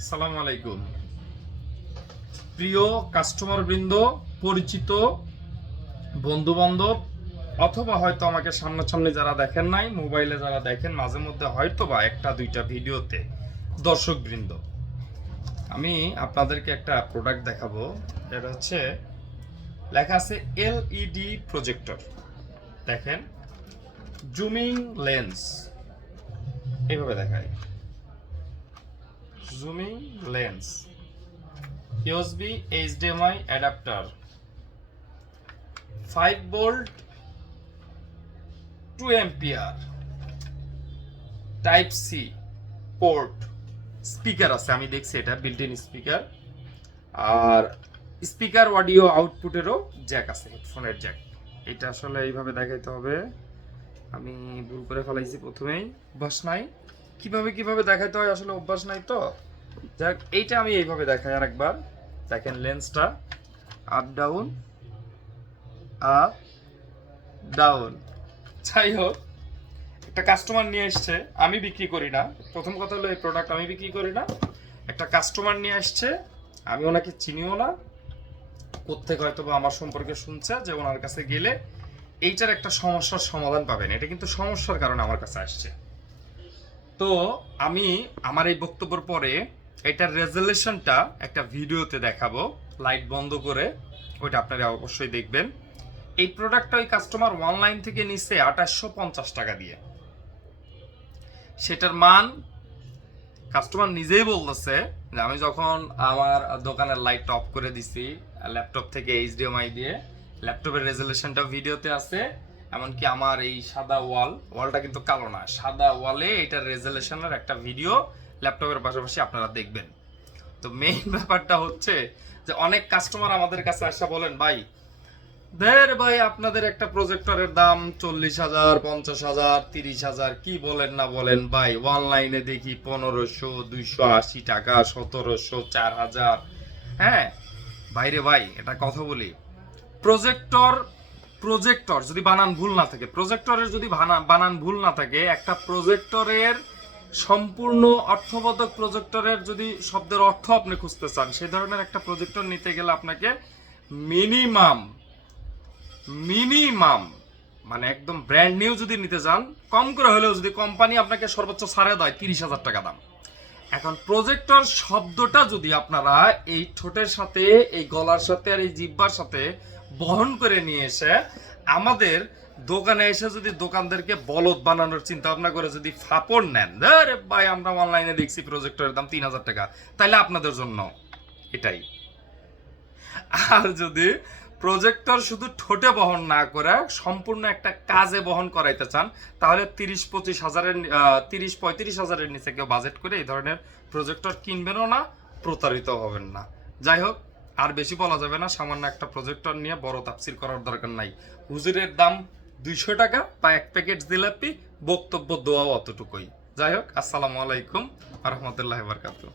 আসসালামু আলাইকুম। প্রিয় কাস্টমার বৃন্দ, পরিচিত বন্ধু বান্ধব, অথবা হয়তো আমাকে সামনাসামনি যারা দেখেন নাই, মোবাইলে যারা দেখেন মাঝে মধ্যে হয়তো বা একটা দুইটা ভিডিওতে, দর্শক বৃন্দ, আমি আপনাদেরকে একটা প্রোডাক্ট দেখাবো। এটা হচ্ছে লেখা আছে এলইডি প্রজেক্টর। দেখেন, জুমিং লেন্স এইভাবে দেখায়, zooming lens, USB HDMI adapter, 5 volt 2 ampere, type C port, speaker আছে, আমি দেখছি এটা বিল্ট ইন স্পিকার, আর স্পিকার অডিও আউটপুটেরও জ্যাক আছে, হেডফোনের জ্যাক। এটা আসলে এইভাবে দেখাইতে হবে, আমি ভুল করে ফেলাইছি প্রথমেই, অভ্যাস নাই কিভাবে দেখাইতে হয়, আসলে অভ্যাস নাই তো। যাক, এইটা আমি এইভাবে দেখাই আরেকবার। দেখেন লেন্সটা আপ ডাউন আপ ডাউন। যাই হোক, একটা কাস্টমার নিয়ে এসছে, আমি বিক্রি করি না। প্রথম কথা হলো এই প্রোডাক্ট আমি বিক্রি করি না, একটা কাস্টমার নিয়ে আসছে, আমি ওনাকে চিনিও না, কোত্থেকে হয়তো বা আমার সম্পর্কে শুনছে যে ওনার কাছে গেলে এইটার একটা সমস্যার সমাধান পাবেন। এটা কিন্তু সমস্যার কারণে আমার কাছে আসছে। তো আমি আমার এই বক্তব্যের পরে এটার রেজুলেশনটা একটা ভিডিওতে দেখাবো, লাইট বন্ধ করে, ওইটা আপনারা অবশ্যই দেখবেন। এই প্রোডাক্টটা ওই কাস্টমার অনলাইন থেকে নিচ্ছে 2850 টাকা দিয়ে। সেটার মান কাস্টমার নিজেই বলতেছে যে আমি যখন আমার দোকানের লাইট অফ করে দিছি ল্যাপটপ থেকে HDMI দিয়ে, ল্যাপটপের রেজুলেশনটা ভিডিওতে আছে, এমনকি আমার এই সাদা ওয়ালটা কিন্তু কালো না, সাদা ওয়ালে এটার রেজুলেশনের একটা ভিডিও ল্যাপটপের পাশাপাশি আপনারা দেখবেন। তো মেইন ব্যাপারটা হচ্ছে যে অনেক কাস্টমার আমাদের কাছে আসা বলেন, ভাই আপনাদের একটা প্রজেক্টরের দাম 40,000, 50,000, 30,000, কি বলেন না বলেন ভাই, অনলাইনে দেখি 1500, 280 টাকা, 1700, 4000। হ্যাঁ ভাই, এটা কথা বলি, প্রজেক্টর যদি বানান ভুল না থাকে, প্রজেক্টরের যদি বানান ভুল না থাকে, একটা প্রজেক্টরের সম্পূর্ণ অর্থবোধক প্রজেক্টরের যদি শব্দের অর্থ আপনি খুঁজতে চান, সেই ধরনের একটা প্রজেক্টর নিতে গেলে আপনাকে মিনিমাম মানে একদম ব্র্যান্ড নিউ যদি নিতে চান, কম করে হলেও যদি কোম্পানি আপনাকে সর্বোচ্চ ছাড়ে দেয় 30,000 টাকা দাম। এখন প্রজেক্টর শব্দটা যদি আপনারা এই ঠোঁটের সাথে, এই গলার সাথে আর এই জিহ্বার সাথে বহন করে নিয়ে এসে আমাদের দোকানে এসে যদি দোকানদারকে বলদ বানানোর চিন্তা ভাবনা করে যদি ফাপড় নেন, আরে ভাই আমরা অনলাইনে দেখছি প্রজেক্টরের দাম 3,000 টাকা, তাহলে আপনাদের জন্য এটাই। আর যদি প্রজেক্টর শুধু ঠোঁটে বহন না করে সম্পূর্ণ একটা কাজে বহন করাইতে চান, তাহলে 30-35 হাজারের নিচে কেউ বাজেট করে এই ধরনের প্রজেক্টর কিনবেনও না, প্রতারিত হবেন না। যাই হোক, আর বেশি বলা যাবে না, সামান্য একটা প্রজেক্টর নিয়ে বড় তাফসীর করার দরকার নাই। হুজুরের দাম 200 টাকা বা এক প্যাকেট জিলাপি, বক্তব্য দোয়াও অতটুকুই। যাই হোক, আসসালামু আলাইকুম ওয়া রাহমাতুল্লাহি ওয়া বারাকাতুহু।